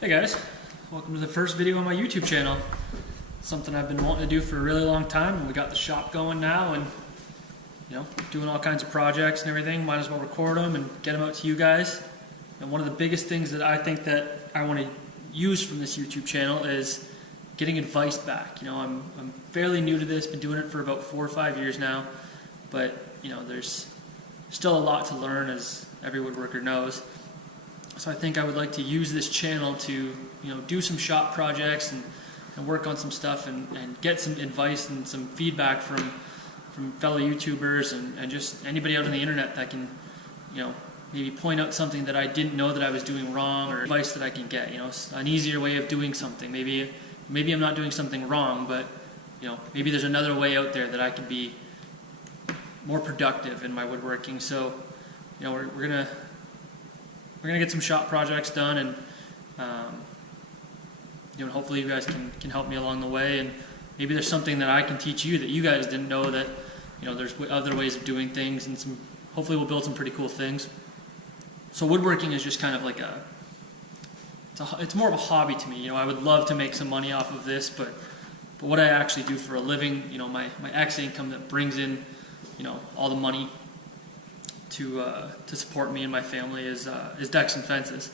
Hey guys, welcome to the first video on my YouTube channel. Something I've been wanting to do for a really long time, and we got the shop going now, and doing all kinds of projects and everything. Might as well record them and get them out to you guys. And one of the biggest things that I think that I want to use from this YouTube channel is getting advice back. I'm fairly new to this, been doing it for about 4 or 5 years now, but there's still a lot to learn, as every woodworker knows. So I think I would like to use this channel to do some shop projects and work on some stuff and get some advice and some feedback from fellow YouTubers and just anybody out on the internet that can maybe point out something that I didn't know that I was doing wrong, or advice that I can get, an easier way of doing something. Maybe I'm not doing something wrong, but maybe there's another way out there that I can be more productive in my woodworking. So we're gonna get some shop projects done, and hopefully you guys can help me along the way, and maybe there's something that I can teach you that you guys didn't know, that there's other ways of doing things, and hopefully we'll build some pretty cool things. So woodworking is just kind of like it's more of a hobby to me. I would love to make some money off of this, but what I actually do for a living, my extra income that brings in all the money to support me and my family is decks and fences.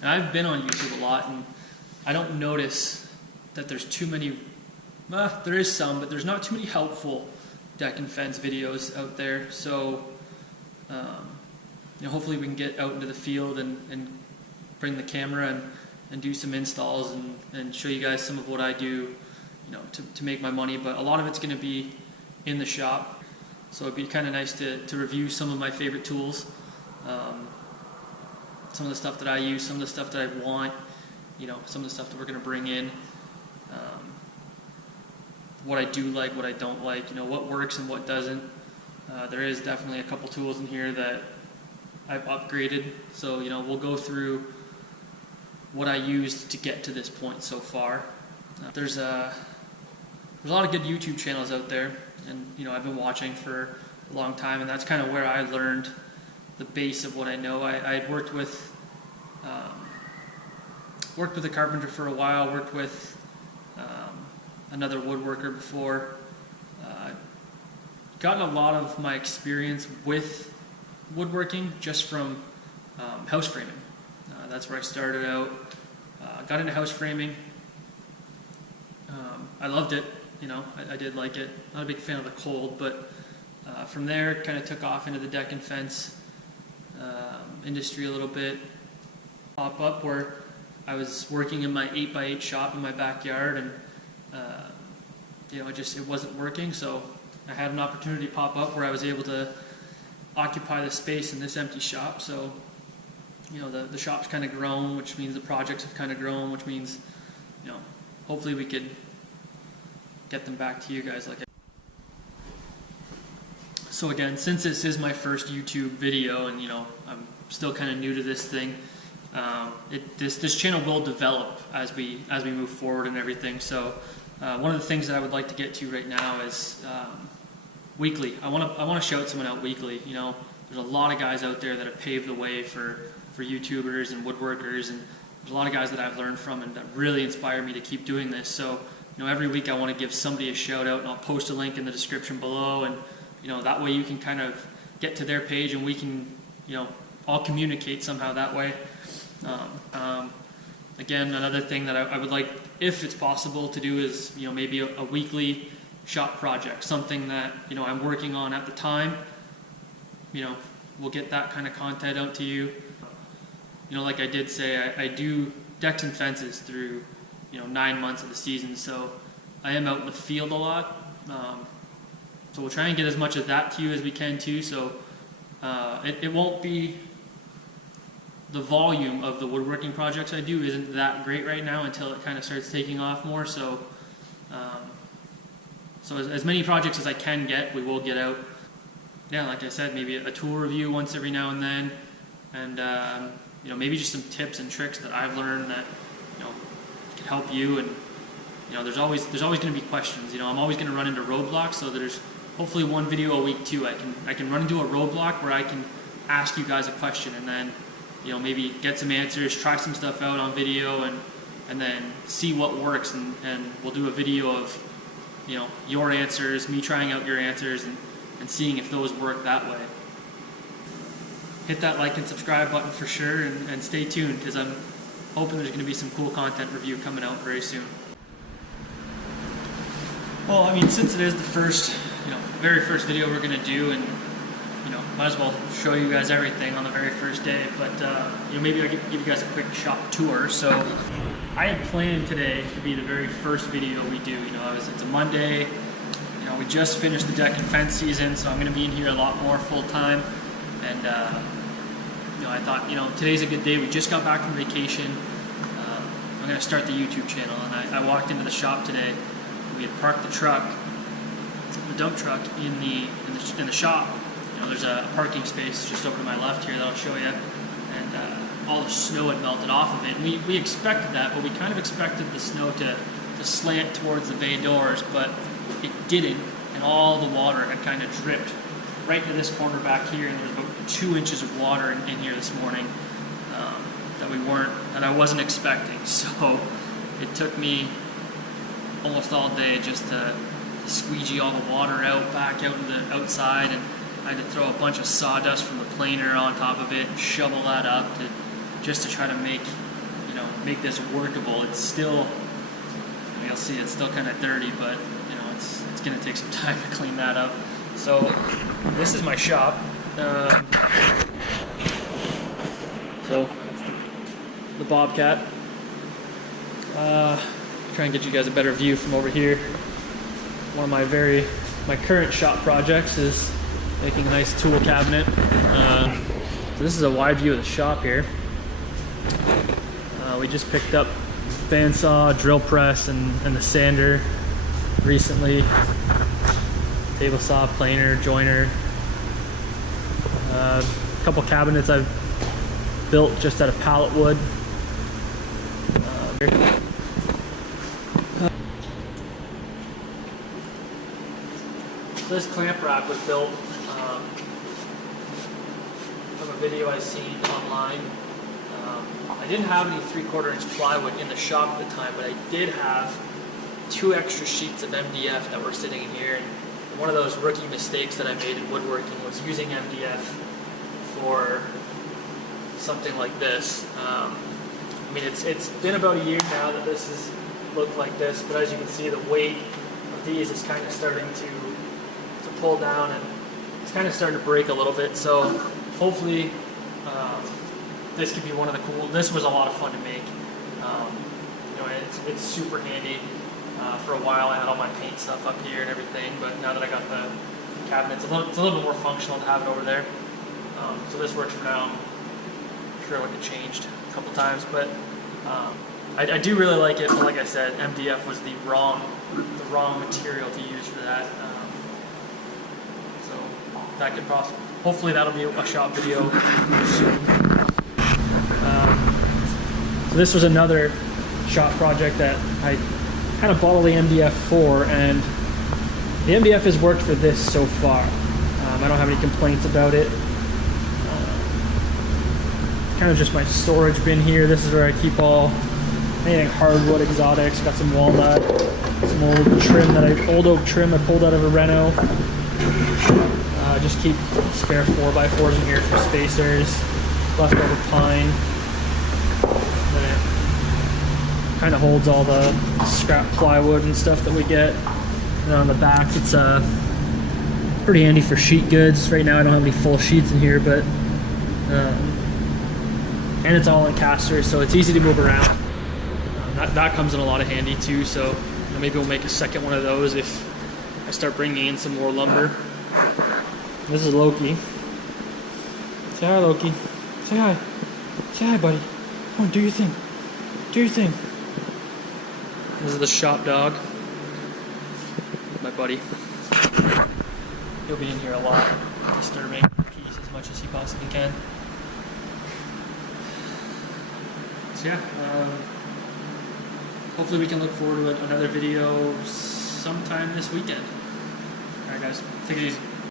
And I've been on YouTube a lot, and I don't notice that there's too many. There is some, but there's not too many helpful deck and fence videos out there. So hopefully we can get out into the field and bring the camera and do some installs and show you guys some of what I do to make my money. But a lot of it's going to be in the shop. So it'd be kind of nice to review some of my favorite tools, some of the stuff that I use, some of the stuff that I want, some of the stuff that we're going to bring in, what I do like, what I don't like, what works and what doesn't. There is definitely a couple tools in here that I've upgraded, so we'll go through what I used to get to this point so far. There's a lot of good YouTube channels out there, and I've been watching for a long time, and that's kind of where I learned the base of what I know. I had worked with a carpenter for a while, worked with another woodworker before. Gotten a lot of my experience with woodworking just from house framing. That's where I started out. Got into house framing. I loved it. I did like it. Not a big fan of the cold, but from there kind of took off into the deck and fence industry a little bit. Pop up where I was working in my 8x8 shop in my backyard, and it wasn't working, so I had an opportunity pop up where I was able to occupy the space in this empty shop. So the shop's kind of grown, which means the projects have kind of grown, which means hopefully we could get them back to you guys. So again, since this is my first YouTube video, and I'm still kind of new to this thing, this channel will develop as we move forward and everything. So one of the things that I would like to get to right now is weekly. I want to shout someone out weekly. There's a lot of guys out there that have paved the way for YouTubers and woodworkers, and there's a lot of guys that I've learned from and that really inspire me to keep doing this. So every week I want to give somebody a shout out, and I'll post a link in the description below, and that way you can kind of get to their page, and we can all communicate somehow that way. Again, another thing that I would like, if it's possible, to do is maybe a weekly shop project, something that I'm working on at the time. We'll get that kind of content out to you. Like I did say, I do decks and fences through 9 months of the season, so I am out in the field a lot. So we'll try and get as much of that to you as we can too. So it won't be, the volume of the woodworking projects I do isn't that great right now until it kind of starts taking off more. So as many projects as I can get, we will get out. Yeah, like I said, maybe a tool review once every now and then, and maybe just some tips and tricks that I've learned that can help you. And there's always going to be questions. I'm always going to run into roadblocks. So there's hopefully one video a week too. I can run into a roadblock where I can ask you guys a question, and then maybe get some answers, try some stuff out on video, and then see what works, and we'll do a video of your answers, me trying out your answers, and seeing if those work that way. Hit that like and subscribe button for sure, and stay tuned, because I'm hoping there's going to be some cool content review coming out very soon. Well, I mean, since it is the first, very first video we're going to do, and might as well show you guys everything on the very first day. But maybe I'll give you guys a quick shop tour. So I had planned today to be the very first video we do. It's a Monday. We just finished the deck and fence season, so I'm going to be in here a lot more full time. And I thought, today's a good day. We just got back from vacation. I'm going to start the YouTube channel, and I walked into the shop today. We had parked the truck, the dump truck, in the shop. There's a parking space just over to my left here that I'll show you, and all the snow had melted off of it. And we expected that, but we kind of expected the snow to slant towards the bay doors, but it didn't, and all the water had kind of dripped right into this corner back here, and there was about 2 inches of water in here this morning that I wasn't expecting. So it took me almost all day just to squeegee all the water back out to the outside, and I had to throw a bunch of sawdust from the planer on top of it and shovel that up just to try to make this workable. It's still, you'll see it's still kind of dirty, but it's going to take some time to clean that up. So this is my shop. So the Bobcat. Try and get you guys a better view from over here. One of my current shop projects is making a nice tool cabinet. So this is a wide view of the shop here. We just picked up bandsaw, drill press, and the sander recently. Table saw, planer, joiner. A couple cabinets I've built just out of pallet wood. This clamp rack was built from a video I seen online. I didn't have any 3/4 inch plywood in the shop at the time, but I did have 2 extra sheets of MDF that were sitting in here. And one of those rookie mistakes that I made in woodworking was using MDF for something like this. I mean, it's been about a year now that this has looked like this, but as you can see, the weight of these is kind of starting to pull down, and it's kind of starting to break a little bit. So hopefully this could be one of the cool. This was a lot of fun to make. It's super handy. For a while I had all my paint stuff up here and everything, but now that I got the cabinets, it's a little bit more functional to have it over there. So this works for now. I'm sure I would have changed a couple times, but I do really like it. But like I said, MDF was the wrong material to use for that. So that could hopefully that'll be a shop video soon. So this was another shop project that I kind of bought all the MDF for, and the MDF has worked for this so far. I don't have any complaints about it. Kind of just my storage bin here. This is where I keep anything hardwood, exotics. Got some walnut, some old oak trim I pulled out of a reno. Just keep spare 4x4s in here for spacers, leftover pine. Then it kind of holds all the scrap plywood and stuff that we get. And on the back, it's pretty handy for sheet goods. Right now I don't have any full sheets in here, but and it's all in casters, so it's easy to move around. That comes in a lot of handy too, so maybe we'll make a second one of those if I start bringing in some more lumber. This is Loki. Say hi, Loki. Say hi. Say hi, buddy. Come on, do your thing. Do your thing. This is the shop dog. My buddy. He'll be in here a lot, disturbing peace as much as he possibly can. So yeah, hopefully we can look forward to another video sometime this weekend. Alright guys, take it easy.